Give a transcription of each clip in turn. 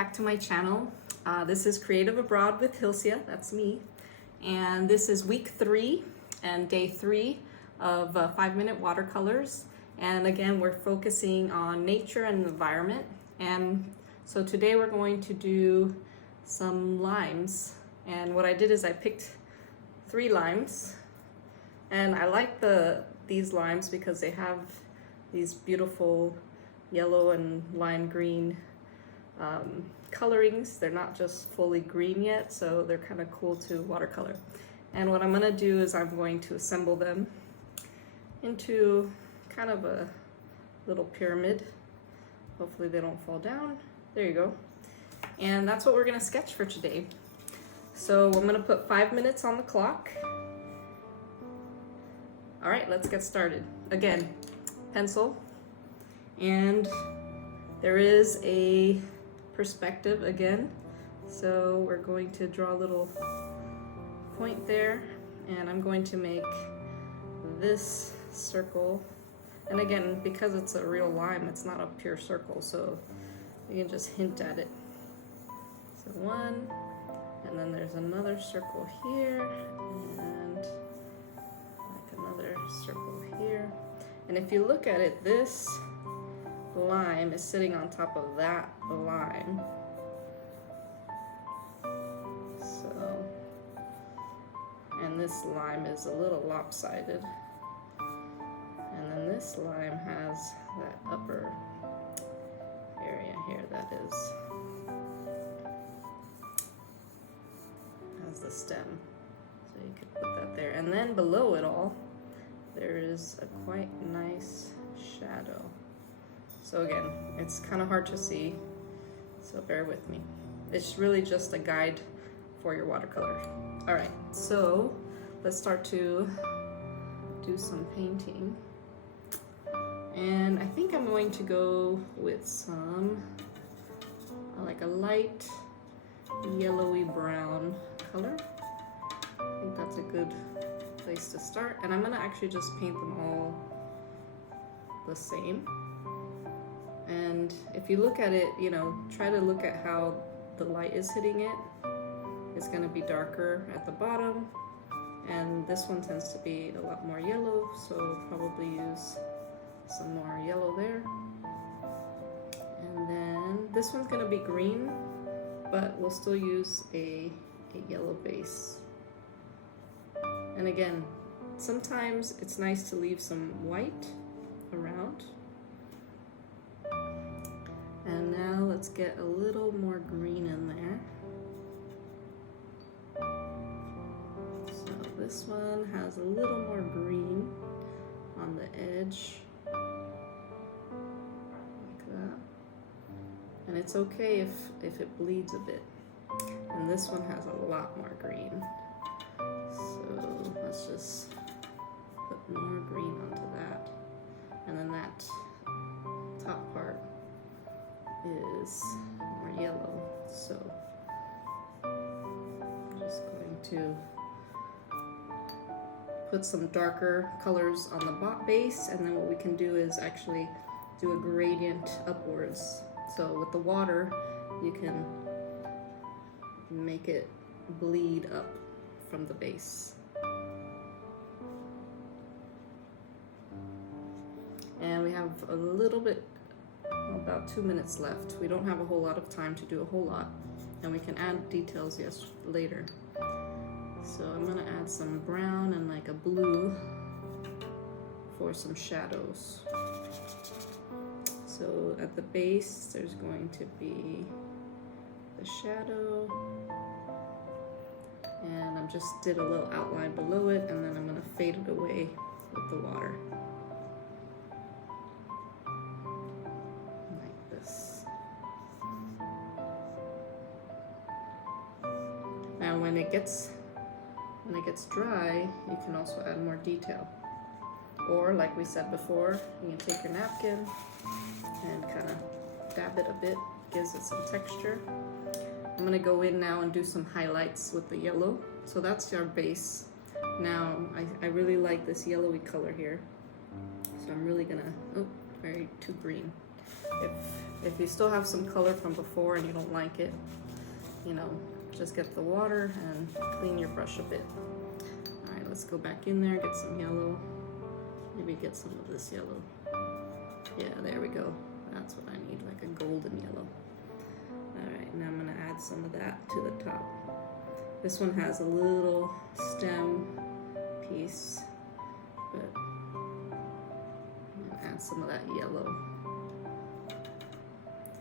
back to my channel. This is Creative Abroad with Hilcia, that's me. And this is week 3 and day 3 of 5-minute watercolors. And again, we're focusing on nature and environment. And so today we're going to do some limes. And what I did is I picked 3 limes. And I like these limes because they have these beautiful yellow and lime green colorings. They're not just fully green yet, so they're kind of cool to watercolor. And what I'm going to do is I'm going to assemble them into kind of a little pyramid. Hopefully they don't fall down. There you go. And that's what we're going to sketch for today. So I'm going to put 5 minutes on the clock. All right, let's get started. Again, pencil, and there is a perspective again. So we're going to draw a little point there, and I'm going to make this circle. And again, because it's a real lime, it's not a pure circle, so you can just hint at it. So 1, and then there's another circle here, and like another circle here. And if you look at it, this lime is sitting on top of that lime. So, and this lime is a little lopsided. And then this lime has that upper area here that has the stem. So you could put that there. And then below it all, there is a quite nice shadow. So again, it's kind of hard to see, so bear with me. It's really just a guide for your watercolor. All right, so let's start to do some painting. And I think I'm going to go with some, like a light yellowy brown color. I think that's a good place to start. And I'm gonna actually just paint them all the same. And if you look at it, you know, try to look at how the light is hitting it. It's going to be darker at the bottom, and this one tends to be a lot more yellow, so probably use some more yellow there. And then this one's going to be green, but we'll still use a yellow base. And again, sometimes it's nice to leave some white around. And now let's get a little more green in there. So this one has a little more green on the edge, like that. And it's okay if it bleeds a bit. And this one has a lot more green. So let's just put more green onto that. And then that top part is more yellow, so I'm just going to put some darker colors on the base, and then what we can do is actually do a gradient upwards. So with the water, you can make it bleed up from the base. And we have a little bit, about 2 minutes left. We don't have a whole lot of time to do a whole lot, and we can add details later. So I'm gonna add some brown and like a blue for some shadows. So at the base, there's going to be the shadow, and I just did a little outline below it, and then I'm gonna fade it away with the water. Now when it gets dry, you can also add more detail. Or like we said before, you can take your napkin and kind of dab it a bit, gives it some texture. I'm gonna go in now and do some highlights with the yellow. So that's our base. Now I really like this yellowy color here. So I'm really gonna, oh, very too green. If if you still have some color from before and you don't like it, you know, just get the water and clean your brush a bit. All right, let's go back in there, get some yellow. Maybe get some of this yellow. Yeah, there we go. That's what I need, like a golden yellow. All right, now I'm gonna add some of that to the top. This one has a little stem piece, but I'm gonna add some of that yellow.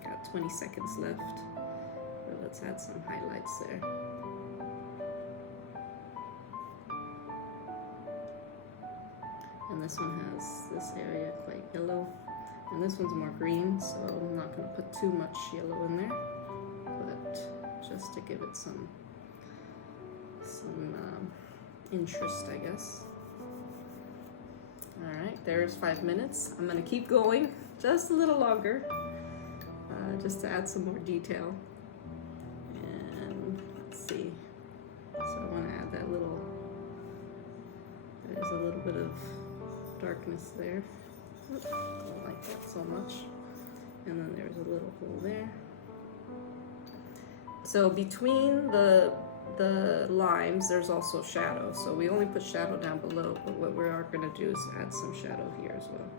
Got 20 seconds left, but let's add some highlights there. And this one has this area quite yellow, and this one's more green, so I'm not going to put too much yellow in there, but just to give it some interest, I guess. All right, there's 5 minutes. I'm going to keep going just a little longer, just to add some more detail. And let's see. So I want to add that little. There's a little bit of darkness there. Oops, don't like that so much. And then there's a little hole there. So between the limes, there's also shadow. So we only put shadow down below, but what we are going to do is add some shadow here as well.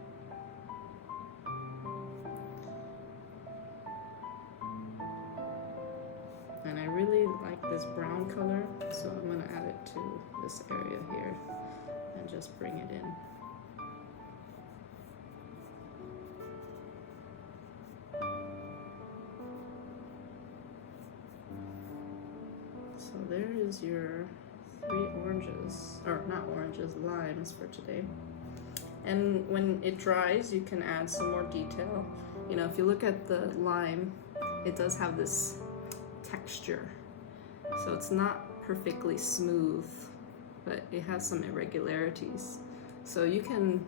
And I really like this brown color, so I'm going to add it to this area here and just bring it in. So there is your 3 oranges, or not oranges, limes for today. And when it dries, you can add some more detail. You know, if you look at the lime, it does have this texture. So it's not perfectly smooth, but it has some irregularities. So you can,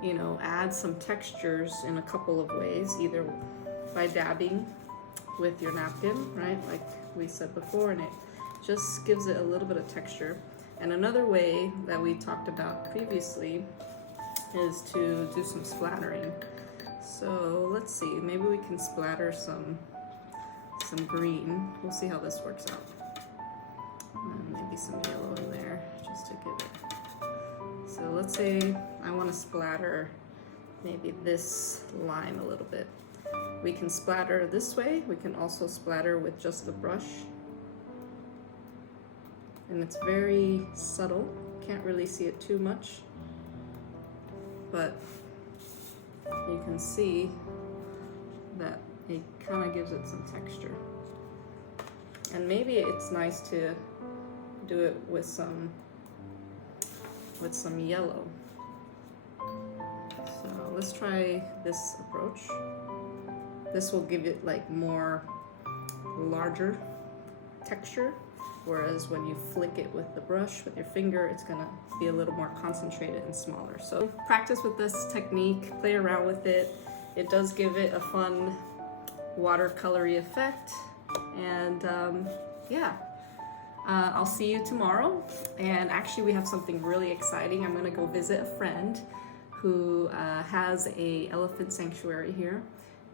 you know, add some textures in a couple of ways, either by dabbing with your napkin, right, like we said before, and it just gives it a little bit of texture. And another way that we talked about previously is to do some splattering. So let's see, maybe we can splatter some green. We'll see how this works out. And maybe some yellow in there just to give it. So let's say I want to splatter maybe this lime a little bit. We can splatter this way. We can also splatter with just the brush. And it's very subtle. Can't really see it too much. But you can see that it kind of gives it some texture. And maybe it's nice to do it with some yellow. So let's try this approach. This will give it like more larger texture, whereas when you flick it with the brush with your finger, it's gonna be a little more concentrated and smaller. So practice with this technique, play around with it. It does give it a fun watercolory effect. And yeah, I'll see you tomorrow. And actually we have something really exciting. I'm gonna go visit a friend who has a elephant sanctuary here.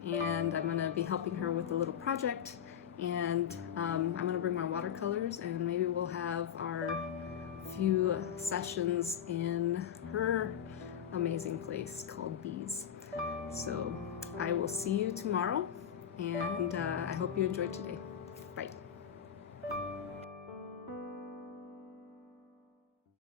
And I'm gonna be helping her with a little project. And I'm gonna bring my watercolors, and maybe we'll have our few sessions in her amazing place called Bees. So I will see you tomorrow, and I hope you enjoyed today. Bye.